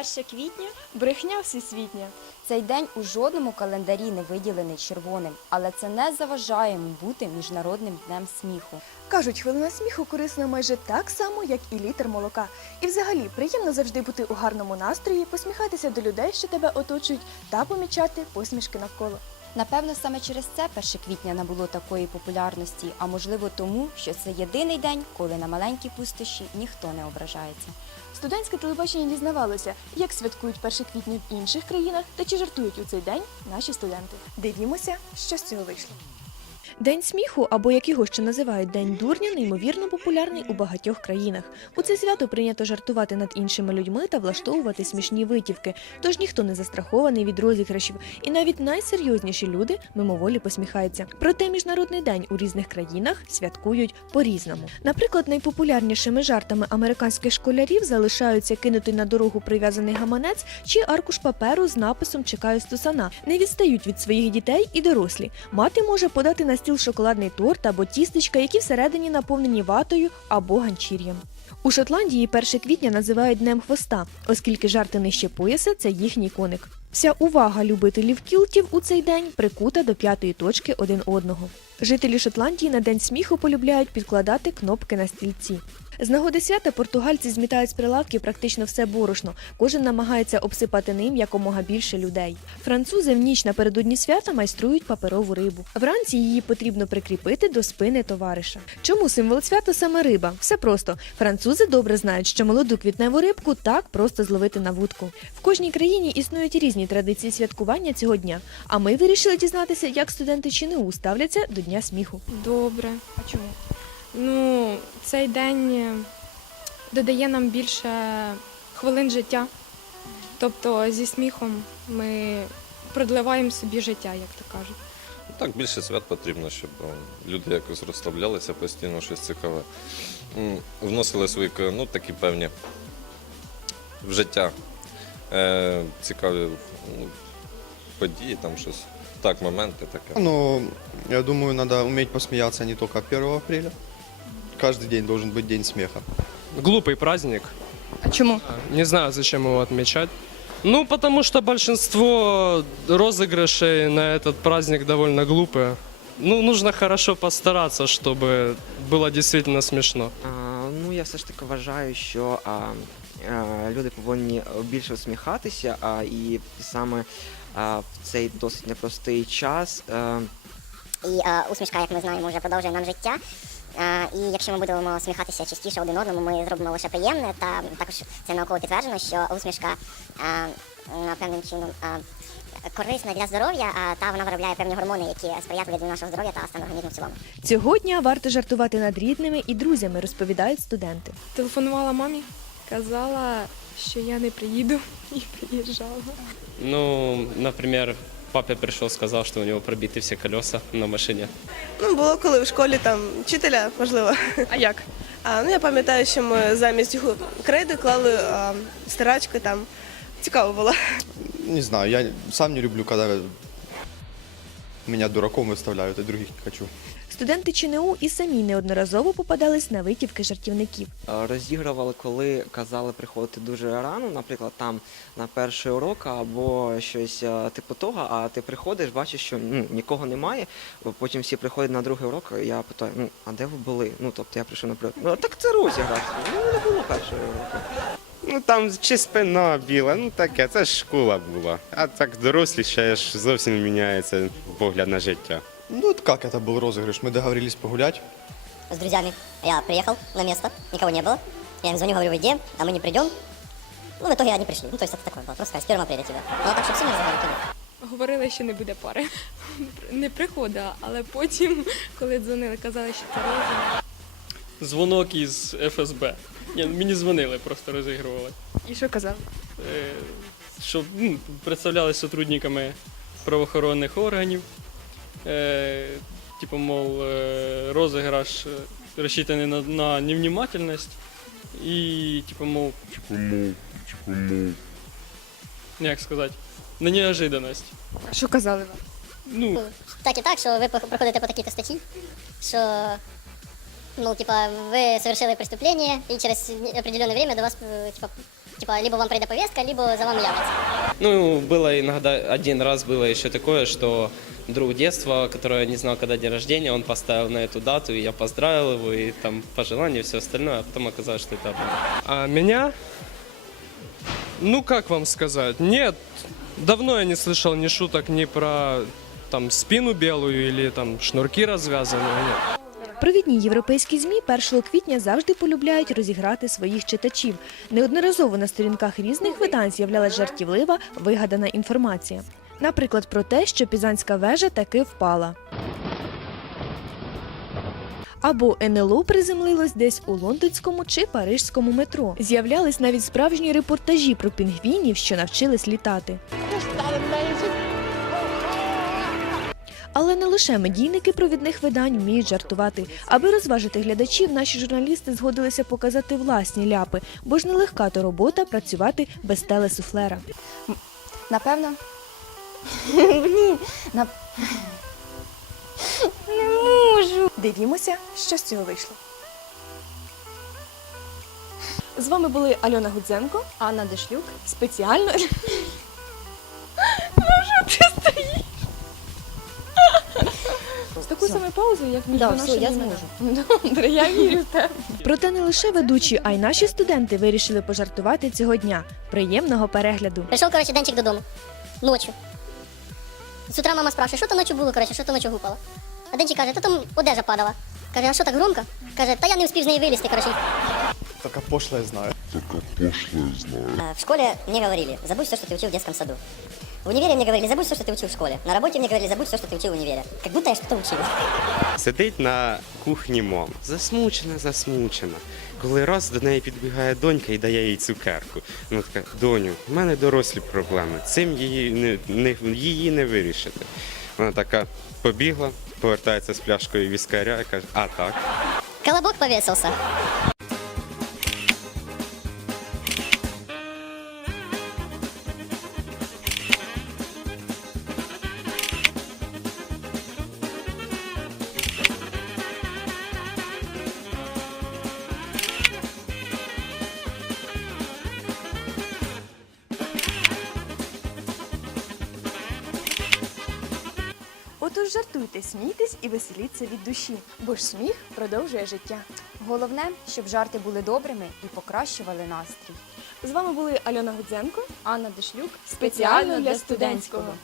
1 квітня брехня всесвітня. Цей день у жодному календарі не виділений червоним, але це не заважає йому бути міжнародним днем сміху. Кажуть, хвилина сміху корисна майже так само, як і літр молока. І взагалі приємно завжди бути у гарному настрої, посміхатися до людей, що тебе оточують, та помічати посмішки навколо. Напевно, саме через це 1 квітня набуло такої популярності, а можливо тому, що це єдиний день, коли на маленькій пустощі ніхто не ображається. Студентське телебачення дізнавалося, як святкують 1 квітня в інших країнах та чи жартують у цей день наші студенти. Дивімося, що з цього вийшло. День сміху, або як його ще називають День дурня, неймовірно популярний у багатьох країнах. У це свято прийнято жартувати над іншими людьми та влаштовувати смішні витівки, тож ніхто не застрахований від розіграшів, і навіть найсерйозніші люди мимоволі посміхаються. Проте міжнародний день у різних країнах святкують по-різному. Наприклад, найпопулярнішими жартами американських школярів залишаються кинути на дорогу прив'язаний гаманець чи аркуш паперу з написом Чекаю стусана. Не відстають від своїх дітей і дорослі. Мати може подати на стіл шоколадний торт або тістечка, які всередині наповнені ватою або ганчір'ям. У Шотландії 1 квітня називають днем хвоста, оскільки жарти нижче пояса це їхній коник. Вся увага любителів кілтів у цей день прикута до п'ятої точки один одного. Жителі Шотландії на день сміху полюбляють підкладати кнопки на стільці. З нагоди свята португальці змітають з прилавків практично все борошно. Кожен намагається обсипати ним якомога більше людей. Французи в ніч напередодні свята майструють паперову рибу. Вранці її потрібно прикріпити до спини товариша. Чому символ свята саме риба? Все просто. Французи добре знають, що молоду квітневу рибку так просто зловити на вудку. В кожній країні існують різні традиції святкування цього дня. А ми вирішили дізнатися, як студенти ЧНУ ставляться до Дня сміху. Добре. А чому? Ну, цей день е, додає нам більше хвилин життя. Тобто зі сміхом ми продливаємо собі життя, як то кажуть. Ну, Так, більше свят потрібно, щоб е, люди якось розставлялися постійно щось цікаве. Вносили свої ну, такі певні в життя е, цікаві ну, події, там щось. Так, моменти таке. Ну, я думаю, надо уметь посмеяться не только 1 апреля. Каждый день должен быть день смеха. Глупый праздник. А чому? Не знаю, зачем его отмечать. Ну, потому что большинство розыгрышей на этот праздник довольно глупые. Ну, нужно хорошо постараться, чтобы было действительно смешно. Я все ж таки вважаю, що а, а, люди повинні більше усміхатися, а, і саме а, в цей досить непростий час. А, І е, усмішка, як ми знаємо, вже продовжує нам життя. Е, і якщо ми будемо сміхатися частіше один одному, ми зробимо лише приємне. Та також це науково підтверджено, що усмішка е, певним чином е, корисна для здоров'я, а та вона виробляє певні гормони, які сприятливі для нашого здоров'я та стану організму в цілому. Цього дня варто жартувати над рідними і друзями, розповідають студенти. Телефонувала мамі, казала, що я не приїду, і приїжджала. Ну, например, папе пришел, сказал, что у него пробиты все колеса на машине. Ну, було коли в школі там вчителя, можливо. А як? А, ну, я пам'ятаю, що ми замість його крейди клали а, стирачки там. Цікаво було. Не знаю, я сам не люблю, когда меня дураком выставляют, и других не хочу. Студенти ЧНУ і самі неодноразово попадались на витівки жартівників. розігрували, коли казали приходити дуже рано, наприклад, там на перший урок або щось типу того, а ти приходиш, бачиш, що ну, нікого немає. Потім всі приходять на другий урок, я питаю, ну, а де ви були? Ну, тобто я прийшов наприклад, ну так це розіграш. Ну, не було першого уроку. Ну там чи спина біла, ну таке, це ж школа була. А так дорослішаєш, зовсім міняється погляд на життя. Ну, вот как это был розыгрыш? Мы договорились погулять. З друзями я приїхав на місце, нікого не було. Я їм дзвоню, говорю, ви де? А ми не прийдемо. Ну, в итоге они пришли. Ну, то есть это такое было. Просто с 1 апреля тебя. Ну, а так, чтобы сильно заговорили, Говорили, що не буде пари. Не приходила, але потім, коли дзвонили, казали, що це розіграш. Дзвонок із ФСБ. Ні, мені дзвонили, просто розігрували. І що казав? Е, Щоб ну, представляли сотрудниками правоохоронних органів. Е, Типу, мов, е, розіграш е, розчитаний на, на невнимательність. І, типу, мов, як сказати, на неожиданність. А що казали вам? Ну, Так і так, що ви проходите по такій-то статті, що ну, типа, ви совершили преступление, і через определенное время до вас е, типа, Типа, либо вам прийде повістка, либо за вами являться. Ну, было иногда, один раз было еще такое, что друг детства, который я не знал, когда день рождения, он поставил на эту дату, и я поздравил его, и там пожелания, все остальное, а потом оказалось, что это обман. А меня? Ну, как вам сказать? Нет, давно я не слышал ни шуток ни про там спину белую или там шнурки развязанные. Нет. Провідні європейські ЗМІ 1 квітня завжди полюбляють розіграти своїх читачів. Неодноразово на сторінках різних видань з'являлась жартівлива, вигадана інформація. Наприклад, про те, що Пізанська вежа таки впала. Або НЛО приземлилось десь у лондонському чи парижському метро. З'являлись навіть справжні репортажі про пінгвінів, що навчились літати. Але не лише медійники провідних видань вміють жартувати. Аби розважити глядачів, наші журналісти згодилися показати власні ляпи, бо ж нелегка то робота працювати без телесуфлера. Напевно. Блін, на... не можу. Дивімося, що з цього вийшло. З вами були Альона Гудзенко. Анна Дешлюк. Спеціально. З такою самою паузою, як між Да, нашими все, я іменами. зможу. Добре, я вірю в тебе. Проте не лише ведучі, а й наші студенти вирішили пожартувати цього дня. Приємного перегляду. Прийшов, коротше, денчик додому. Ночью. З утра мама спрашиває, що то ночі було, коротше, що то ночі гупало. А денчик каже, то там одежа падала. Каже, а що так громко? Каже, та я не встиг з неї вилізти, коротше. Только пошлое знаю. В школе мне говорили, забудь все, что ты учил в детском саду. В универе мне говорили, забудь все, что ты учил в школе. На работе мне говорили, забудь все, что ты учил в универе. Как будто я что-то учил. Сидить на кухні мама. Засмучена, засмучена. Коли раз до неї підбігає донька і дає їй цукерку. Вона така, доню, в мене дорослі проблеми. Цим її не, не, її не вирішити. Вона така побігла, повертається з пляшкою віскаря і каже, а так. Колобок повесился. Жартуйте, смійтесь і веселіться від душі, бо ж сміх продовжує життя. Головне, щоб жарти були добрими і покращували настрій. З вами були Альона Гудзенко Анна Дешлюк спеціально для студентського.